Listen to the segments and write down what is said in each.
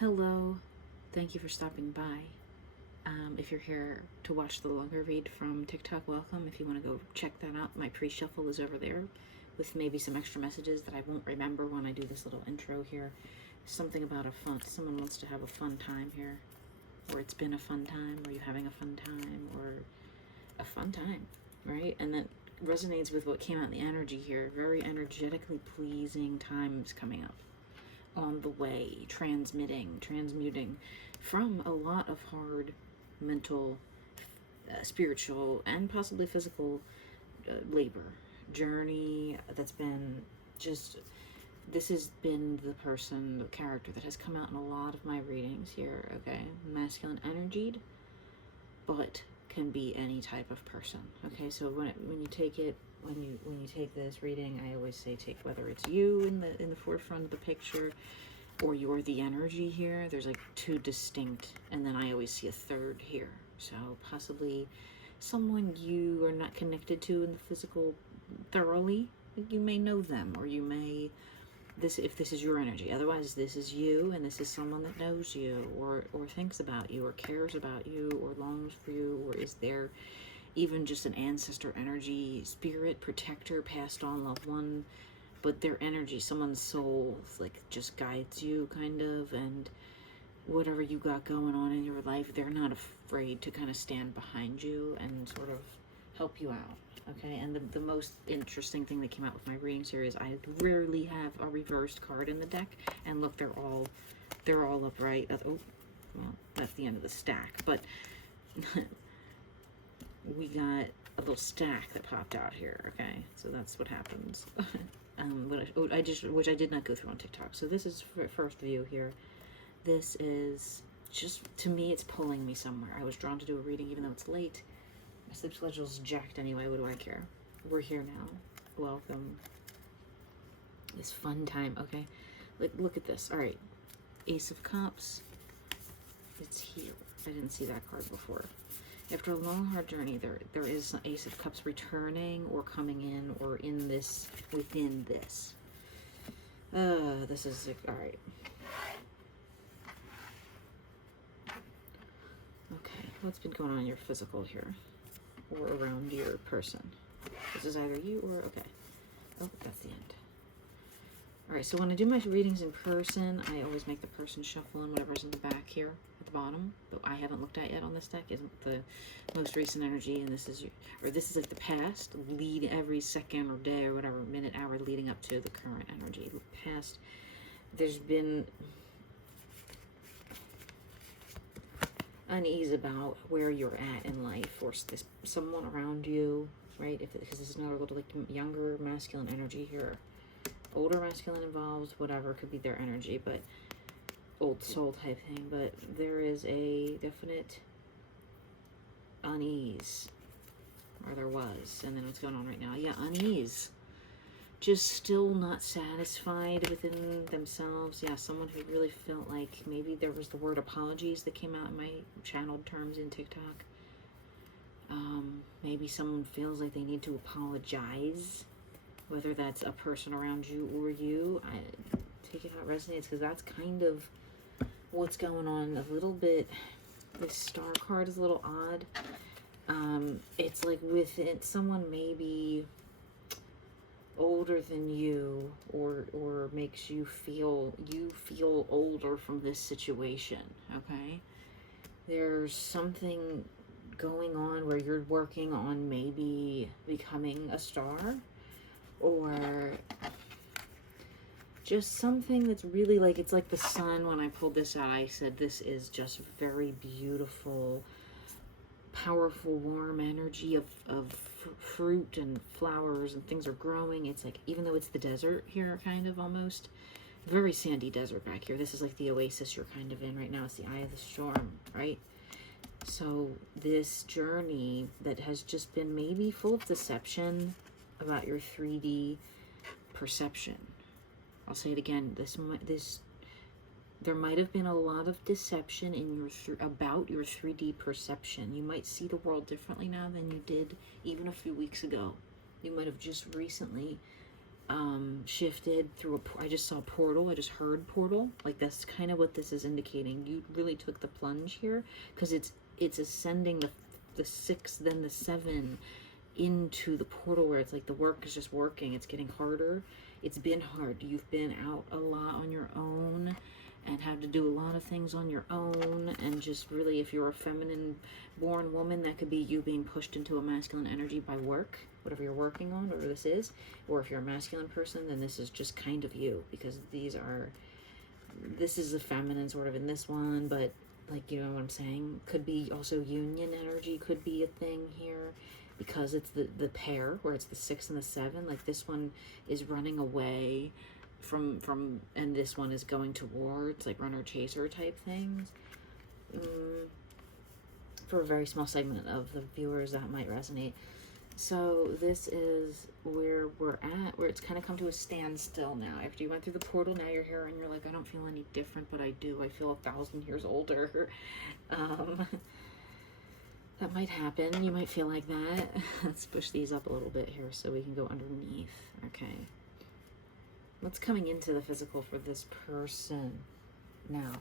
Hello, thank you for stopping by. If you're here to watch the longer read from TikTok, welcome. If you want to go check that out, my pre-shuffle is over there with maybe some extra messages that I won't remember when I do this little intro here. Something about someone wants to have a fun time here, or it's been a fun time, or you're having a fun time, or a fun time, right? And that resonates with what came out in the energy here. Very energetically pleasing times coming up on the way, transmuting from a lot of hard mental, spiritual, and possibly physical labor journey that's been just. This has been the character that has come out in a lot of my readings here. Okay, masculine energied, but can be any type of person. Okay, so when you take it, when you take this reading, I always say take whether it's you in the forefront of the picture, or you're the energy here. There's like two distinct, and then I always see a third here. So possibly someone you are not connected to in the physical thoroughly. You may know them, or you may if this is your energy. Otherwise, this is you, and this is someone that knows you, or thinks about you, or cares about you, or longs for you, or is there even just an ancestor energy, spirit, protector, passed on loved one, but their energy, someone's soul, like just guides you kind of, and whatever you got going on in your life, they're not afraid to kind of stand behind you and sort of help you out. Okay, and the most interesting thing that came out with my readings here is I rarely have a reversed card in the deck, and look, they're all upright. Oh, well, that's the end of the stack, but we got a little stack that popped out here. Okay, so that's what happens. Which I did not go through on TikTok. So this is for first view here. This is just, to me, it's pulling me somewhere. I was drawn to do a reading even though it's late. My sleep schedule's jacked anyway. What do I care? We're here now. Welcome. This fun time. Okay, look at this. All right, Ace of Cups. It's here. I didn't see that card before. After a long, hard journey, there is an Ace of Cups returning or coming in or in this, within this. This is like, all right. Okay, what's been going on in your physical here, or around your person? This is either you or, okay. Oh, that's the end. All right, so when I do my readings in person, I always make the person shuffle in whatever's in the back here at the bottom, but I haven't looked at yet on this deck isn't the most recent energy, and this is like the past, lead every second or day or whatever, minute, hour leading up to the current energy. The past, there's been unease about where you're at in life, or this someone around you, right? Because this is another little like younger masculine energy here. Older masculine involved, whatever, could be their energy, but old soul type thing. But there is a definite unease, or there was, and then what's going on right now? Yeah, unease. Just still not satisfied within themselves. Yeah, someone who really felt like maybe there was the word apologies that came out in my channeled terms in TikTok. Maybe someone feels like they need to apologize, whether that's a person around you or you. I take it how it resonates, because that's kind of what's going on a little bit. This star card is a little odd. It's like within someone maybe older than you, or makes you feel older from this situation. Okay, there's something going on where you're working on maybe becoming a star, or just something that's really like, it's like the sun. When I pulled this out, I said this is just very beautiful, powerful, warm energy of fruit and flowers and things are growing. It's like, even though it's the desert here, kind of almost very sandy desert back here, this is like the oasis you're kind of in right now. It's the eye of the storm, right? So this journey that has just been maybe full of deception about your 3D perception. I'll say it again. There might have been a lot of deception in your about your 3D perception. You might see the world differently now than you did even a few weeks ago. You might have just recently shifted through I just saw portal. I just heard portal. Like, that's kind of what this is indicating. You really took the plunge here, because it's ascending the 6, then the 7 into the portal, where it's like the work is just working. It's getting harder. It's been hard. You've been out a lot on your own and had to do a lot of things on your own, and just really, if you're a feminine born woman, that could be you being pushed into a masculine energy by work, whatever you're working on, whatever this is. Or if you're a masculine person, then this is just kind of you, because this is a feminine sort of in this one, but like, you know what I'm saying? Could be also union energy, could be a thing here, because it's the pair, where it's the 6 and the 7. Like, this one is running away from and this one is going towards, like, runner chaser type things. For a very small segment of the viewers, that might resonate. So this is where we're at, where it's kind of come to a standstill now. After you went through the portal, now you're here and you're like, I don't feel any different, but I do. I feel 1,000 years older. That might happen. You might feel like that. Let's push these up a little bit here so we can go underneath. Okay. What's coming into the physical for this person now?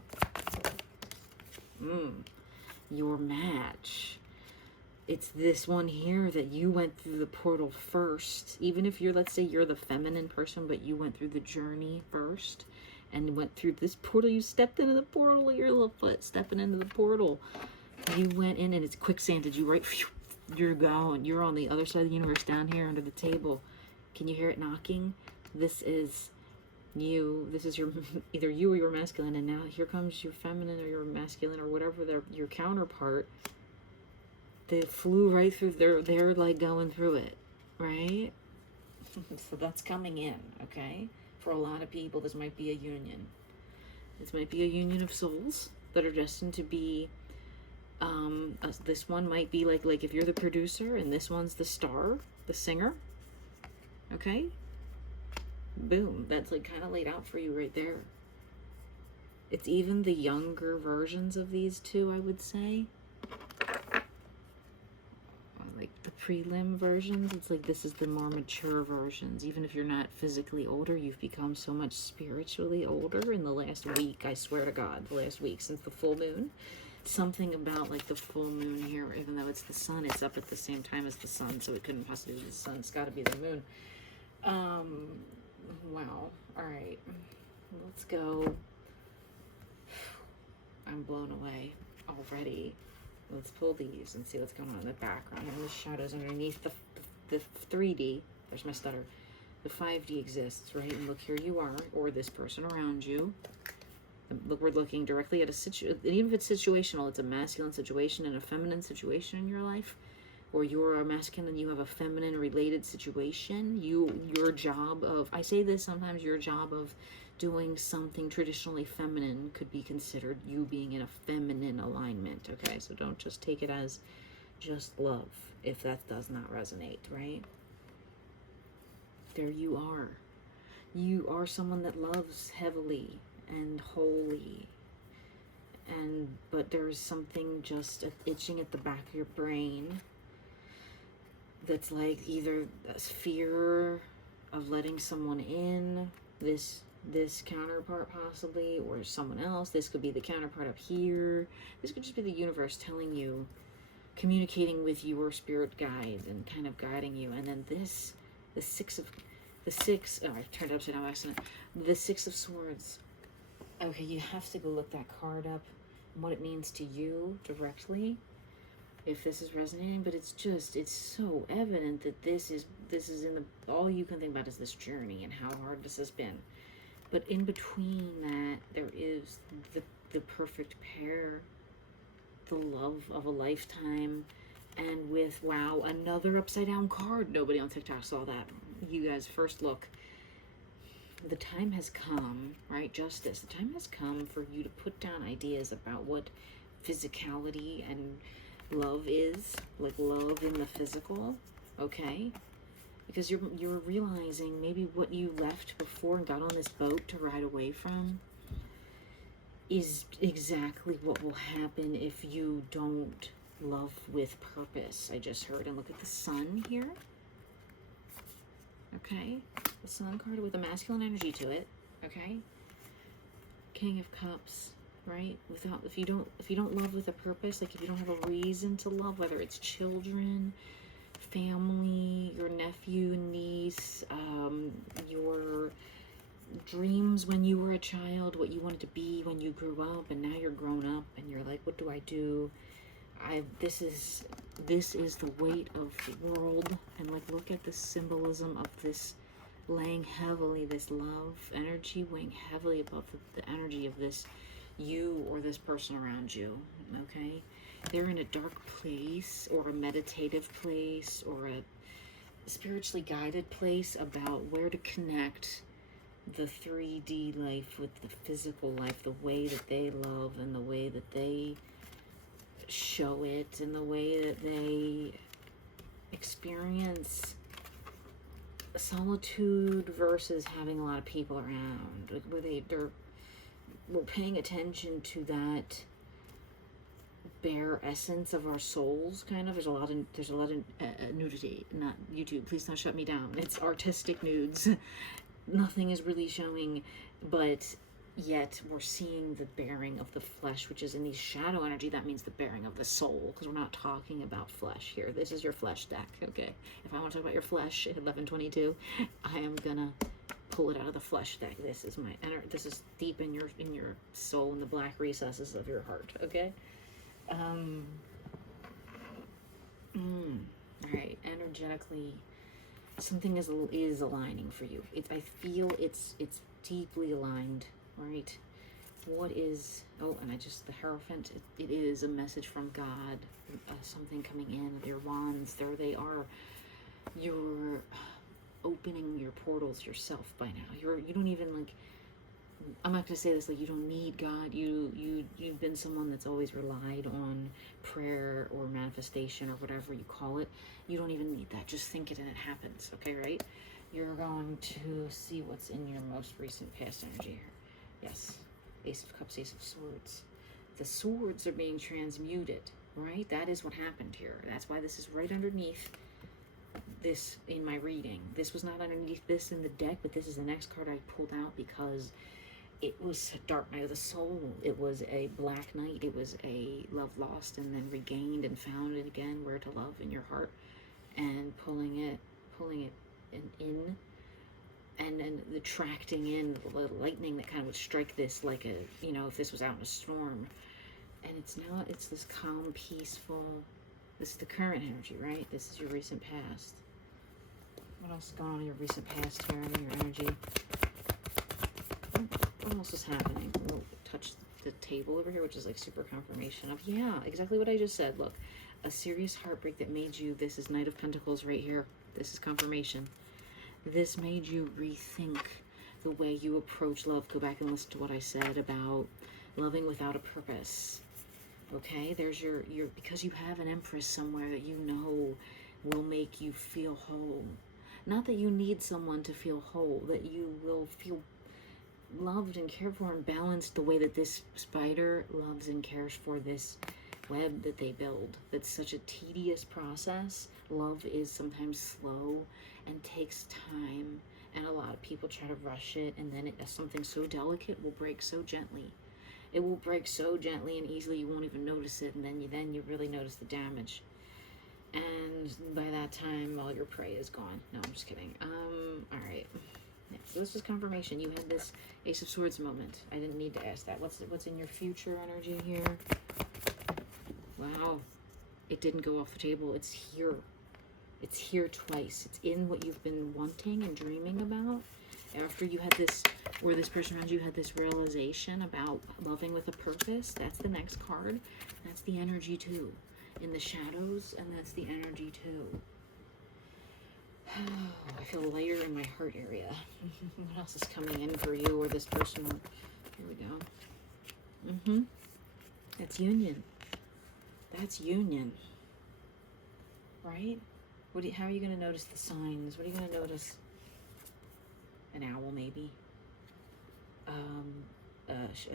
Your match. It's this one here that you went through the portal first. Even if you're, let's say you're the feminine person, but you went through the journey first and went through this portal. You stepped into the portal, your little foot stepping into the portal. You went in and it's quicksanded you right. You're going. You're on the other side of the universe, down here under the table. Can you hear it knocking? This is you. This is your, either you or your masculine. And now here comes your feminine or your masculine or whatever your counterpart. They flew right through. They're like going through it, right? So that's coming in, okay? For a lot of people, this might be a union. This might be a union of souls that are destined to be. This one might be like if you're the producer and this one's the star, the singer. Okay? Boom. That's like kind of laid out for you right there. It's even the younger versions of these two, I would say. Like the prelim versions, it's like this is the more mature versions. Even if you're not physically older, you've become so much spiritually older in the last week. I swear to God, the last week since the full moon. Something about like the full moon here, even though it's the sun, it's up at the same time as the sun, so it couldn't possibly be the sun. It's got to be the moon. Wow. All right, let's go. I'm blown away already. Let's pull these and see what's going on in the background. And the shadows underneath the 3D. There's my stutter. The 5D exists, right? And look, here you are, or this person around you. Look, we're looking directly at a situation. Even if it's situational, it's a masculine situation and a feminine situation in your life. Or you're a masculine and you have a feminine related situation. Your job of, I say this sometimes, your job of doing something traditionally feminine could be considered you being in a feminine alignment, okay? So don't just take it as just love if that does not resonate, right? There you are. You are someone that loves heavily and wholly. But there's something just itching at the back of your brain that's like either a fear of letting someone in, this counterpart possibly, or someone else. This could be the counterpart up here. This could just be the universe telling you, communicating with your spirit guide and kind of guiding you. And then this, the six, oh, I turned it upside down by accident. The 6 of Swords. Okay, you have to go look that card up and what it means to you directly, if this is resonating. But it's so evident that this is in the, all you can think about is this journey and how hard this has been. But in between that, there is the perfect pair, the love of a lifetime, and with, wow, another upside down card. Nobody on TikTok saw that. You guys, first look. The time has come, right? Justice. The time has come for you to put down ideas about what physicality and love is, like love in the physical, okay? Because you're realizing maybe what you left before and got on this boat to ride away from is exactly what will happen if you don't love with purpose. I just heard. And look at the sun here. Okay? The Sun card with a masculine energy to it. Okay? King of Cups, right? Without, if you don't love with a purpose, like if you don't have a reason to love, whether it's children, family, your nephew, niece, your dreams when you were a child, what you wanted to be when you grew up, and now you're grown up and you're like, what do I do? This is the weight of the world. And like, look at the symbolism of this laying heavily, this love energy weighing heavily above the energy of this you or this person around you. Okay, they're in a dark place or a meditative place or a spiritually guided place about where to connect the 3D life with the physical life, the way that they love and the way that they show it and the way that they experience solitude versus having a lot of people around, like where we're paying attention to that bare essence of our souls. Kind of, there's a lot of nudity. Not YouTube, please don't shut me down. It's artistic nudes. Nothing is really showing, but yet we're seeing the bearing of the flesh, which is in these shadow energy. That means the bearing of the soul, because we're not talking about flesh here. This is your flesh deck, okay? If I want to talk about your flesh at 1122, I am gonna pull it out of the flesh deck. This is this is deep in your soul, in the black recesses of your heart, okay? All right, energetically, something is aligning for you. I feel it's deeply aligned, right? What is, and the Hierophant, it is a message from God, something coming in. Their wands, there they are. You're opening your portals yourself by now. You don't even, like, I'm not gonna say this, like, you don't need God. You've been someone that's always relied on prayer or manifestation or whatever you call it. You don't even need that. Just think it and it happens, okay, right? You're going to see what's in your most recent past energy here. Yes, Ace of Cups, Ace of Swords. The swords are being transmuted, right? That is what happened here. That's why this is right underneath this in my reading. This was not underneath this in the deck, but this is the next card I pulled out because it was a dark night of the soul. It was a black night. It was a love lost and then regained and found it again, where to love in your heart, and pulling it in, and then the attracting in the lightning that kind of would strike this like a, if this was out in a storm. And it's this calm, peaceful, this is the current energy, right? This is your recent past. What else is going on in your recent past here in your energy? What else is happening? We'll touch the table over here, which is like super confirmation of, yeah, exactly what I just said. Look, a serious heartbreak that made you, this is Knight of Pentacles right here. This is confirmation. This made you rethink the way you approach love. Go back and listen to what I said about loving without a purpose. Okay, there's your because you have an Empress somewhere that you know will make you feel whole. Not that you need someone to feel whole, that you will feel loved and cared for and balanced the way that this spider loves and cares for this web that they build. That's such a tedious process. Love is sometimes slow and takes time, and a lot of people try to rush it, and then something so delicate will break so gently. It will break so gently and easily you won't even notice it, and then you really notice the damage. And by that time, all your prey is gone. No, I'm just kidding. All right. Yeah, so this was confirmation. You had this Ace of Swords moment. I didn't need to ask that. What's in your future energy here? Wow. It didn't go off the table. It's here. It's here twice. It's in what you've been wanting and dreaming about. After you had this, where this person around you had this realization about loving with a purpose, that's the next card. That's the energy too. In the shadows, and that's the energy too. I feel lighter in my heart area. What else is coming in for you or this person? Here we go. That's union. That's union. Right? How are you going to notice the signs? What are you going to notice? An owl, maybe.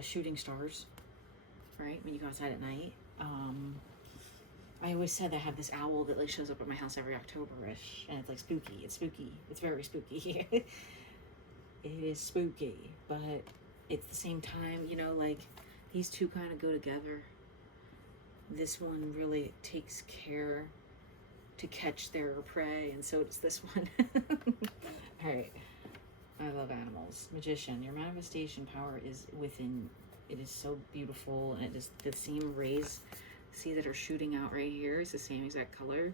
Shooting stars. Right? When you go outside at night. I always said I have this owl that like shows up at my house every October-ish, and it's like spooky. It's spooky. It's very spooky. It is spooky, but it's the same time, you know, like these two kind of go together. This one really takes care to catch their prey, and so does this one. All right. I love animals. Magician, your manifestation power is within. It is so beautiful, and it is the same rays, see, that are shooting out right here. It's the same exact color.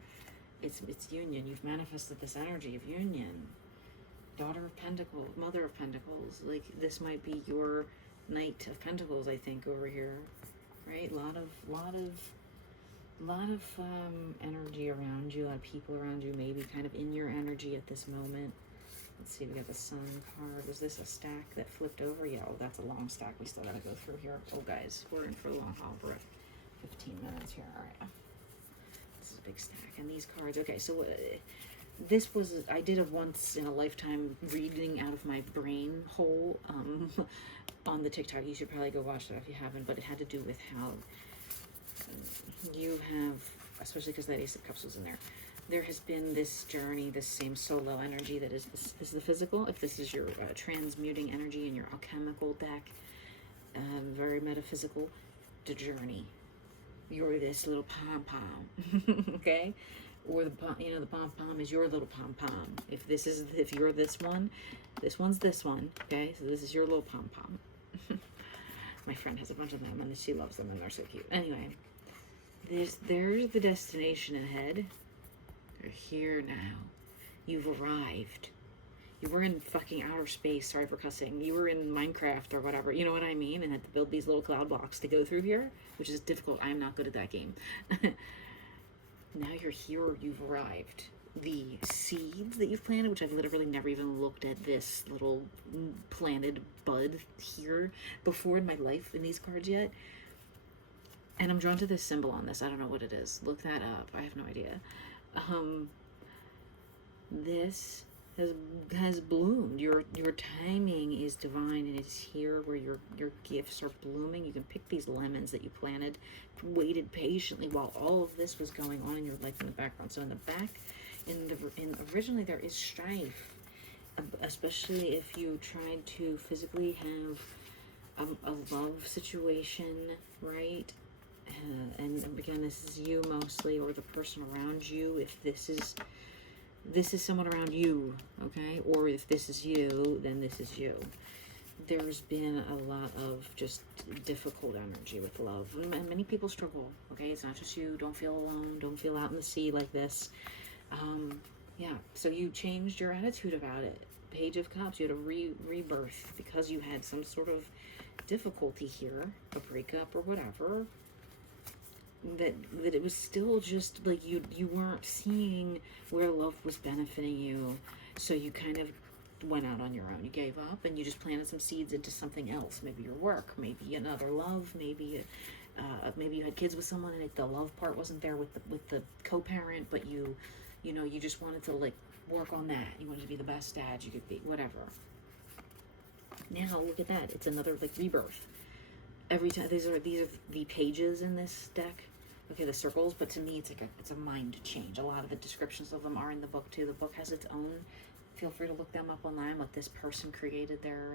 It's union. You've manifested this energy of union. Daughter of Pentacles, Mother of Pentacles. Like, this might be your Knight of Pentacles, I think, over here, right? Lot of energy around you. A lot of people around you, maybe kind of in your energy at this moment. Let's see, we got the Sun card. Was this a stack that flipped over? Yeah, oh, that's a long stack. We still gotta go through here. Oh, guys, we're in for a long haul. We're at 15 minutes here. All right. This is a big stack. And these cards, okay, so this was, I did a once in a lifetime reading out of my brain hole on the TikTok. You should probably go watch that if you haven't, but it had to do with how you have, especially because that Ace of Cups was in there, there has been this journey, this same solo energy that is this is the physical. If this is your transmuting energy in your alchemical deck, very metaphysical, the journey. You're this little pom-pom, okay? Or the pom-pom is your little pom-pom. If you're this one, this one's this one, okay? So this is your little pom-pom. My friend has a bunch of them, and she loves them, and they're so cute. Anyway, there's the destination ahead. You're here now. You've arrived. You were in fucking outer space, sorry for cussing. You were in Minecraft or whatever, you know what I mean? And had to build these little cloud blocks to go through here, which is difficult. I am not good at that game. Now you're here, you've arrived. The seeds that you've planted, which I've literally never even looked at this little planted bud here before in my life in these cards yet. And I'm drawn to this symbol on this. I don't know what it is. Look that up. I have no idea. This has bloomed. Your timing is divine, and it's here where your gifts are blooming. You can pick these lemons that you planted, waited patiently while all of this was going on in your life in the background. So in the back, originally there is strife, especially if you tried to physically have a love situation, right? And again, this is you mostly, or the person around you. If this is someone around you, okay? Or if this is you, then this is you. There's been a lot of just difficult energy with love. And many people struggle, okay? It's not just you. Don't feel alone. Don't feel out in the sea like this. Yeah, so you changed your attitude about it. Page of Cups, you had a rebirth because you had some sort of difficulty here, a breakup or whatever. That it was still just like you weren't seeing where love was benefiting you, so you kind of went out on your own. You gave up and you just planted some seeds into something else. Maybe your work, maybe another love, maybe you had kids with someone and the love part wasn't there with the co-parent, but you just wanted to like work on that. You wanted to be the best dad you could be, whatever. Now look at that. It's another like rebirth. Every time these are the pages in this deck, okay, the circles, but to me it's a mind change. A lot of the descriptions of them are in the book too. The book has its own. Feel free to look them up online, what this person created their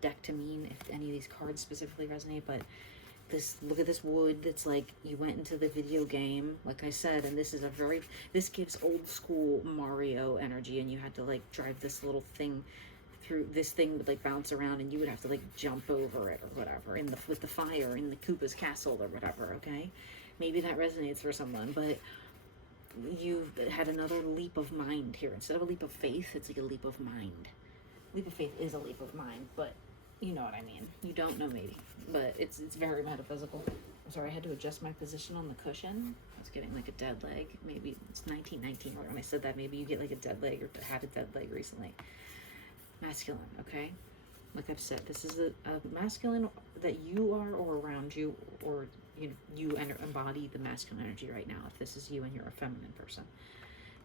deck to mean, if any of these cards specifically resonate. But look at this wood that's like you went into the video game, like I said, and this gives old school Mario energy, and you had to like drive this little thing through. This thing would like bounce around and you would have to like jump over it or whatever with the fire in the Koopa's castle or whatever. Okay, maybe that resonates for someone, but you've had another leap of mind here. Instead of a leap of faith, it's like a leap of mind. Leap of faith is a leap of mind, but you know what I mean. You don't know, maybe, but it's very metaphysical. I'm sorry, I had to adjust my position on the cushion. I was getting like a dead leg. Maybe it's 1919 when I said that. Maybe you get like a dead leg or had a dead leg recently. Masculine, okay? Like I've said, this is a masculine that you are or around you, or you embody the masculine energy right now. If this is you and you're a feminine person.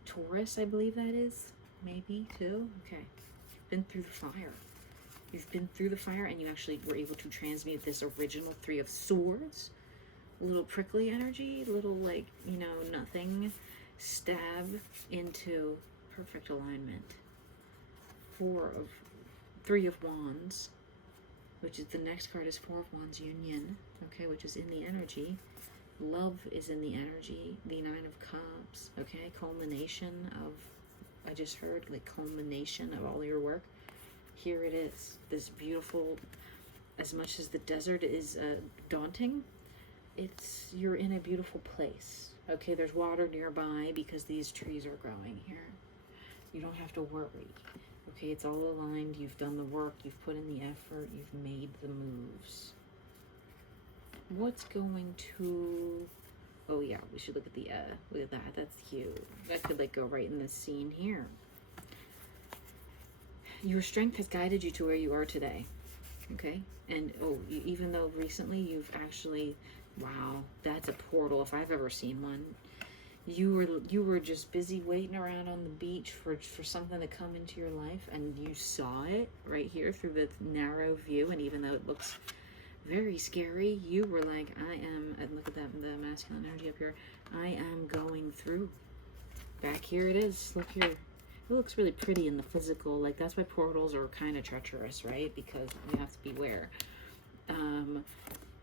Taurus, I believe that is, maybe too. Okay, you've been through the fire. You've been through the fire, and you actually were able to transmute this original Three of Swords little prickly energy, little like, you know, nothing, stab into perfect alignment. Three of Wands, which is the next card is Four of Wands, Union, okay, which is in the energy. Love is in the energy. The Nine of Cups, okay, culmination of, I just heard, like, culmination of all your work. Here it is, this beautiful, as much as the desert is daunting, you're in a beautiful place. Okay, there's water nearby because these trees are growing here. You don't have to worry. Okay, it's all aligned. You've done the work. You've put in the effort. You've made the moves. What's going to... Oh yeah, we should look at the, look at that. That's cute. That could like go right in this scene here. Your strength has guided you to where you are today. Okay? And even though recently you've actually, wow, that's a portal if I've ever seen one. You were just busy waiting around on the beach for something to come into your life, and you saw it right here through the narrow view, and even though it looks very scary, you were like, I am, and look at that, the masculine energy up here, I am going through. Back here it is, look here. It looks really pretty in the physical, like that's why portals are kind of treacherous, right? Because you have to beware.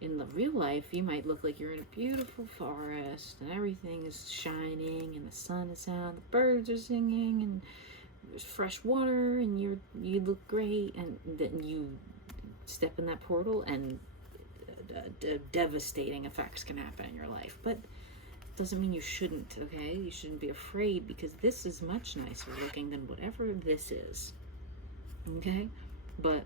In the real life, you might look like you're in a beautiful forest and everything is shining and the sun is out, the birds are singing and there's fresh water and you look great, and then you step in that portal and devastating effects can happen in your life. But doesn't mean you shouldn't, okay? You shouldn't be afraid, because this is much nicer looking than whatever this is, okay? But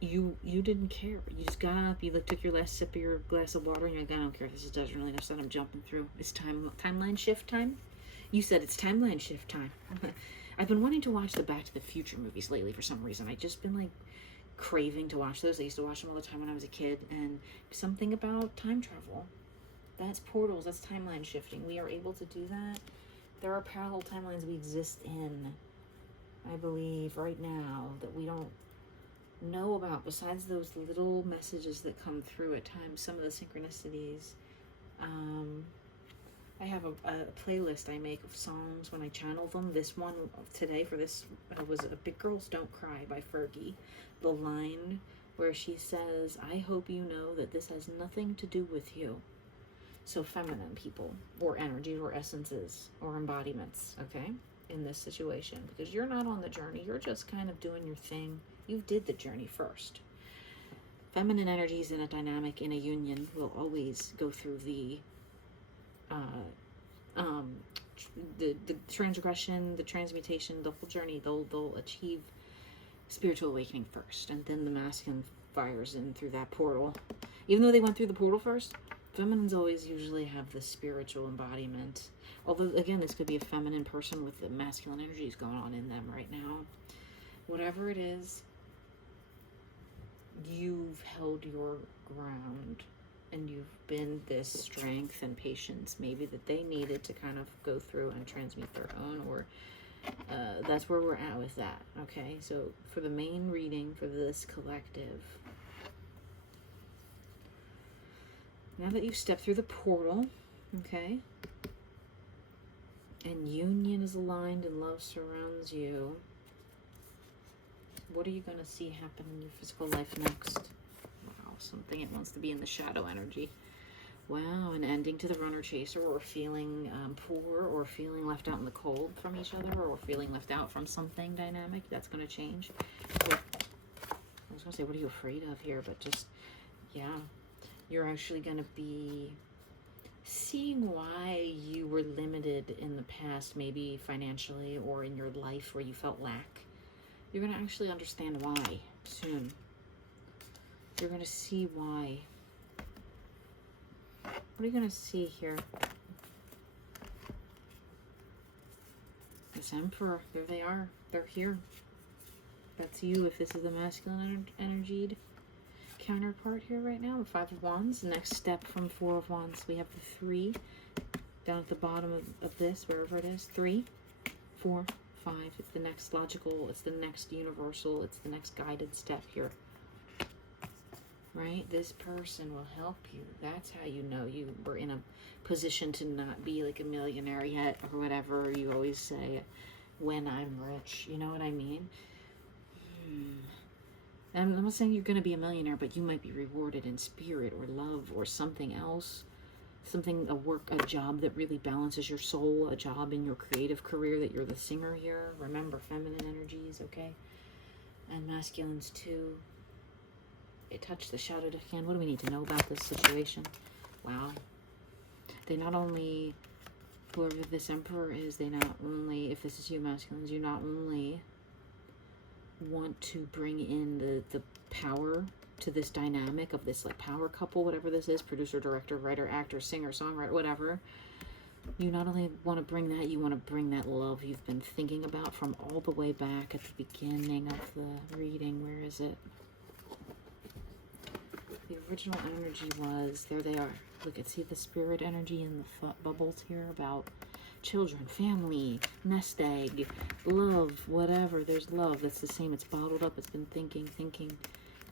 you didn't care. You just got up, you took your last sip of your glass of water, and you're like, I don't care if this doesn't really enough sun, I'm jumping through. It's timeline shift time? You said it's timeline shift time. I've been wanting to watch the Back to the Future movies lately for some reason. I've just been like craving to watch those. I used to watch them all the time when I was a kid, and something about time travel. That's portals, that's timeline shifting. We are able to do that. There are parallel timelines we exist in, I believe, right now that we don't know about, besides those little messages that come through at times, some of the synchronicities. I have a playlist I make of songs when I channel them. This one today for this was Big Girls Don't Cry by Fergie. The line where she says, I hope you know that this has nothing to do with you. So feminine people, or energies, or essences, or embodiments, okay, in this situation. Because you're not on the journey, you're just kind of doing your thing. You did the journey first. Feminine energies in a dynamic, in a union, will always go through the transgression, the transmutation, the whole journey. They'll achieve spiritual awakening first, and then the masculine fires in through that portal. Even though they went through the portal first, feminines always usually have the spiritual embodiment. Although, again, this could be a feminine person with the masculine energies going on in them right now. Whatever it is, you've held your ground, and you've been this strength and patience maybe that they needed to kind of go through and transmute their own, or that's where we're at with that, okay? So for the main reading for this collective, now that you've stepped through the portal, okay, and union is aligned and love surrounds you, what are you going to see happen in your physical life next? Wow, something it wants to be in the shadow energy. Wow, an ending to the runner chaser, or feeling poor, or feeling left out in the cold from each other, or feeling left out from something dynamic. That's going to change. I was going to say, what are you afraid of here? But just, yeah, you're actually going to be seeing why you were limited in the past, maybe financially or in your life where you felt lack. You're going to actually understand why soon. You're going to see why. What are you going to see here? This Emperor. There they are. They're here. That's you if this is the masculine energied counterpart here right now. The Five of Wands. Next step from Four of Wands. We have the 3 down at the bottom of this, wherever it is. 3, 4, 5. It's the next logical. It's the next universal. It's the next guided step here. right? This person will help you. That's how you know you were in a position to not be like a millionaire yet, or whatever you always say, when I'm rich. You know what I mean? And I'm not saying you're going to be a millionaire, but you might be rewarded in spirit or love or something else. Something, a job that really balances your soul, a job in your creative career that you're the singer here. Remember, feminine energies, okay? And masculines too. It touched the shadowed hand. What do we need to know about this situation? Wow. They not only, whoever this emperor is, they not only, if this is you masculines, you not only want to bring in the power to this dynamic of this like power couple, whatever this is, producer, director, writer, actor, singer, songwriter, whatever. You not only want to bring that, you want to bring that love you've been thinking about from all the way back at the beginning of the reading. Where is it? The original energy was, there they are. Look at, see the spirit energy in the thought bubbles here about children, family, nest egg, love, whatever. There's love. That's the same. It's bottled up. It's been thinking.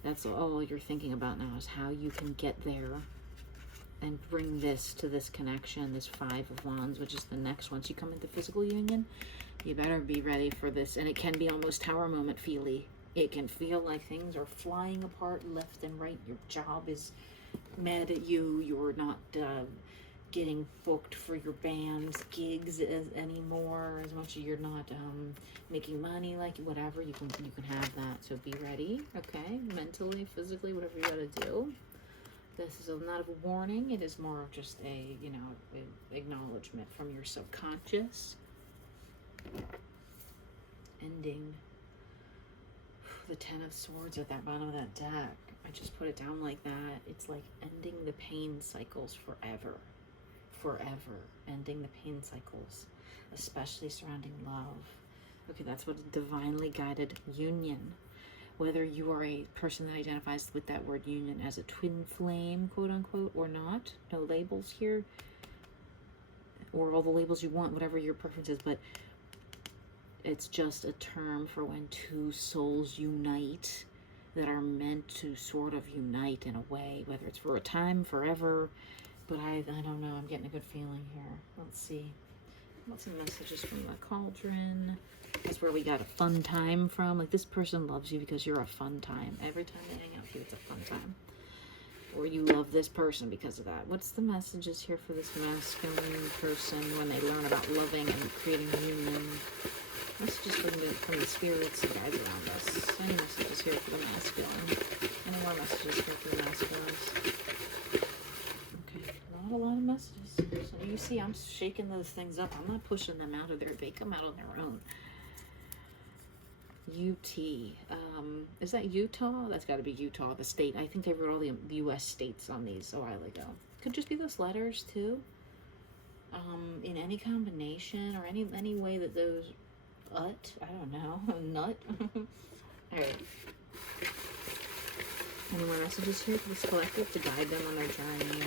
That's all you're thinking about now, is how you can get there and bring this to this connection, this Five of Wands, which is the next. Once you come into physical union, you better be ready for this. And it can be almost Tower Moment feely. It can feel like things are flying apart left and right. Your job is mad at you. You're not getting booked for your band's gigs anymore as much as you're not making money, like whatever. You can have that. So be ready, okay? Mentally, physically, whatever you gotta do. This is not of a warning. It is more of just a, you know, acknowledgement from your subconscious. Ending. The Ten of Swords at that bottom of that deck. I just put it down like that. It's like ending the pain cycles forever. Forever. Ending the pain cycles, especially surrounding love. Okay, that's what a divinely guided union. Whether you are a person that identifies with that word union as a twin flame, quote unquote, or not. No labels here. Or all the labels you want, whatever your preference is, but it's just a term for when two souls unite that are meant to sort of unite in a way, whether it's for a time, forever. But I don't know. I'm getting a good feeling here. Let's see. What's some messages from the cauldron? That's where we got a fun time from. Like, this person loves you because you're a fun time. Every time they hang out with you, it's a fun time. Or you love this person because of that. What's the messages here for this masculine person when they learn about loving and creating union? Messages from the spirits to guide around us. Any messages here for the masculine? Any more messages here for the masculines? Not a lot of messages. So you see, I'm shaking those things up. I'm not pushing them out of there. They come out on their own. UT. Is that Utah? That's got to be Utah, the state. I think they wrote all the U.S. states on these a while ago. Could just be those letters, too. In any combination or any way that those... I don't know. Nut? Alright. Any more messages here for this collective to guide them on their journey?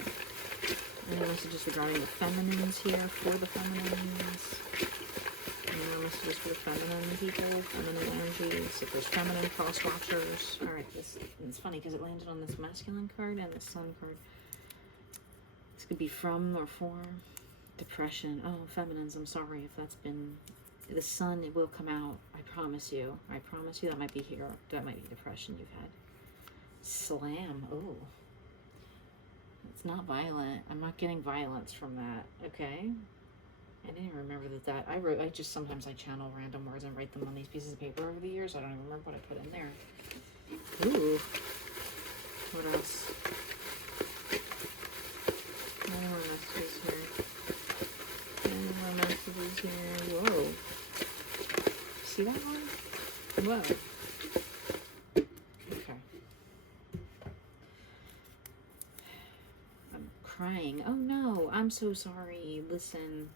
Any messages regarding the feminines here for the feminines? Any more messages for the feminine people, feminine energies, if there's feminine cross watchers? Alright, it's funny because it landed on this masculine card and this sun card. This could be from or for depression. Oh, feminines, I'm sorry if that's been... The sun, it will come out. I promise you. I promise you that might be here. That might be depression you've had. Slam. Oh. It's not violent. I'm not getting violence from that. Okay. I didn't even remember that. Sometimes I channel random words and write them on these pieces of paper over the years. I don't even remember what I put in there. Ooh. What else? Any more messages here? Any more messages here? Whoa. See that one? Whoa. Okay. I'm crying. Oh no, I'm so sorry. Listen.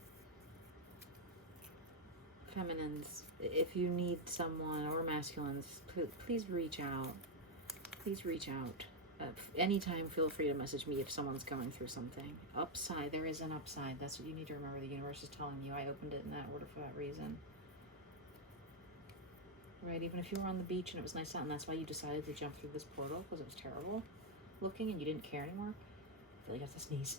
Feminines, if you need someone, or masculines, please reach out. Please reach out. Anytime, feel free to message me if someone's going through something. Upside, there is an upside. That's what you need to remember. The universe is telling you. I opened it in that order for that reason. Right, even if you were on the beach and it was nice out and that's why you decided to jump through this portal because it was terrible. looking and you didn't care anymore? I feel like I have to sneeze.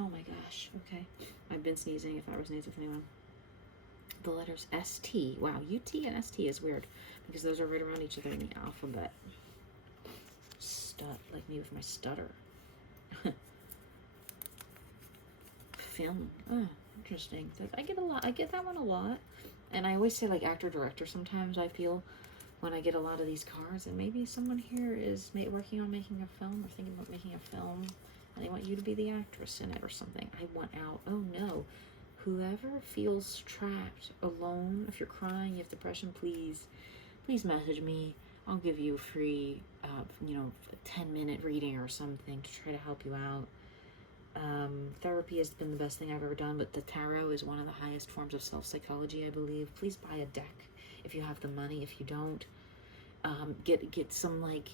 Oh my gosh. Okay. I've been sneezing if I ever sneeze with anyone. The letters ST. Wow, UT and ST is weird because those are right around each other in the alphabet. Like me with my stutter. Film. Oh, interesting. I get a lot. I get that one a lot. And I always say like actor director sometimes I feel when I get a lot of these cards, and maybe someone here is working on making a film or thinking about making a film and they want you to be the actress in it or something. I want out. Oh no. Whoever feels trapped, alone, if you're crying, you have depression, please message me. I'll give you a free, 10-minute reading or something to try to help you out. Therapy has been the best thing I've ever done, but the tarot is one of the highest forms of self-psychology, I believe. Please buy a deck if you have the money. If you don't, get some, like,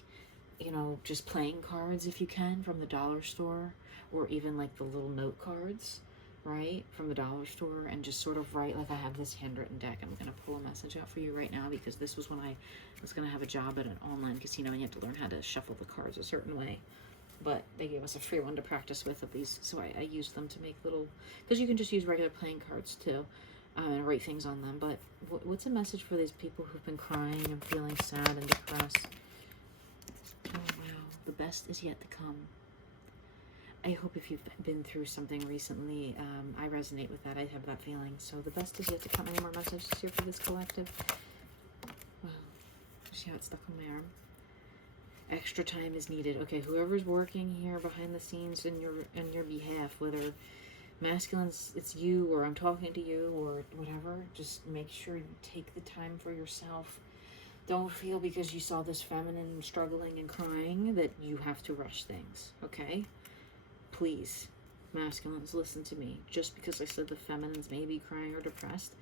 just playing cards if you can from the dollar store, or even like the little note cards, right, from the dollar store, and just sort of write, like, I have this handwritten deck. I'm going to pull a message out for you right now because this was when I was going to have a job at an online casino and you have to learn how to shuffle the cards a certain way. But they gave us a free one to practice with of these, so I used them to make little, because you can just use regular playing cards too, and write things on them. But what's a message for these people who've been crying and feeling sad and depressed? Oh wow, the best is yet to come. I hope if you've been through something recently, I resonate with that. I have that feeling. So the best is yet to come. Any more messages here for this collective? Wow, see how it's stuck on my arm? Extra time is needed. Okay, whoever's working here behind the scenes in your behalf, whether masculine's it's you or I'm talking to you or whatever, just make sure you take the time for yourself. Don't feel because you saw this feminine struggling and crying that you have to rush things, okay? Please, masculines, listen to me. Just because I said the feminines may be crying or depressed,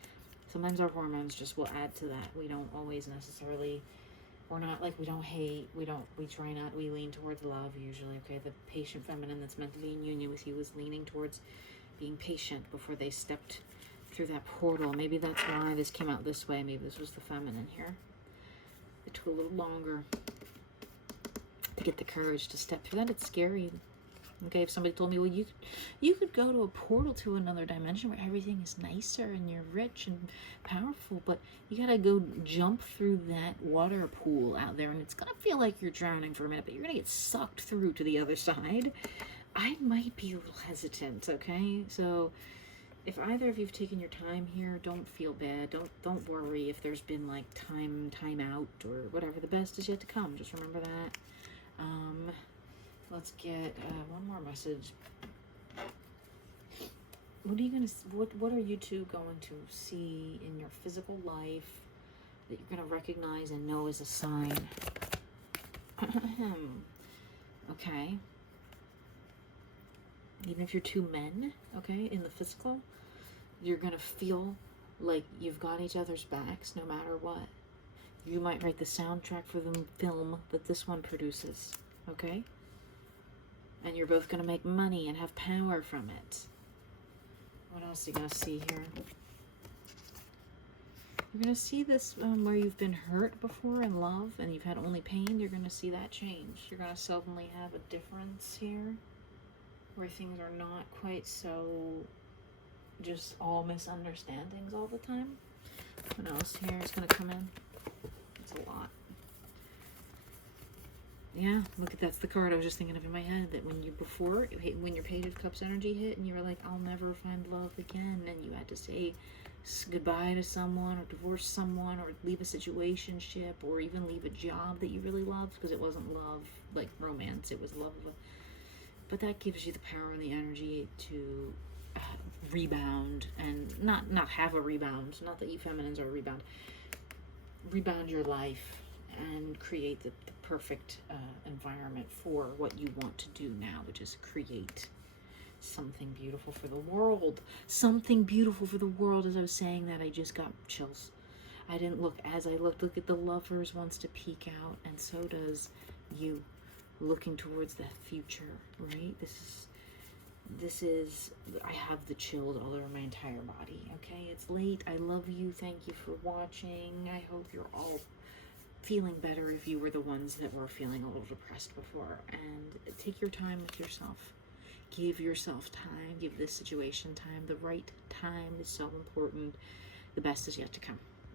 sometimes our hormones just will add to that. We don't always necessarily, we're not like, we don't hate, we lean towards love usually, okay? The patient feminine that's meant to be in union with you is leaning towards being patient before they stepped through that portal. Maybe that's why this came out this way. Maybe this was the feminine here. It took a little longer to get the courage to step through that. It's scary. Okay, if somebody told me, well, you could go to a portal to another dimension where everything is nicer and you're rich and powerful, but you gotta go jump through that water pool out there, and it's gonna feel like you're drowning for a minute, but you're gonna get sucked through to the other side. I might be a little hesitant, okay? So if either of you've taken your time here, don't feel bad. Don't worry if there's been like time out or whatever. The best is yet to come. Just remember that. Let's get one more message. What are you two going to see in your physical life that you're going to recognize and know as a sign? Okay. Even if you're two men, okay, in the physical, you're going to feel like you've got each other's backs no matter what. You might write the soundtrack for the film that this one produces, okay? And you're both going to make money and have power from it. What else are you going to see here? You're going to see this where you've been hurt before in love and you've had only pain. You're going to see that change. You're going to suddenly have a difference here where things are not quite so just all misunderstandings all the time. What else here is going to come in? It's a lot. Yeah, look at that's the card I was just thinking of in my head, that when your Page of Cups energy hit and you were like, I'll never find love again, and you had to say goodbye to someone or divorce someone or leave a situationship or even leave a job that you really loved, because it wasn't love like romance, it was love of a, but that gives you the power and the energy to rebound and not have a rebound, not that you feminines are a rebound your life and create the perfect environment for what you want to do now, which is create something beautiful for the world. Something beautiful for the world. As I was saying that, I just got chills. I didn't look as I looked. Look at the Lovers wants to peek out, and so does you, looking towards the future, right? This is, I have the chills all over my entire body, okay? It's late. I love you. Thank you for watching. I hope you're all feeling better if you were the ones that were feeling a little depressed before. And take your time with yourself. Give yourself time. Give this situation time. The right time is so important. The best is yet to come.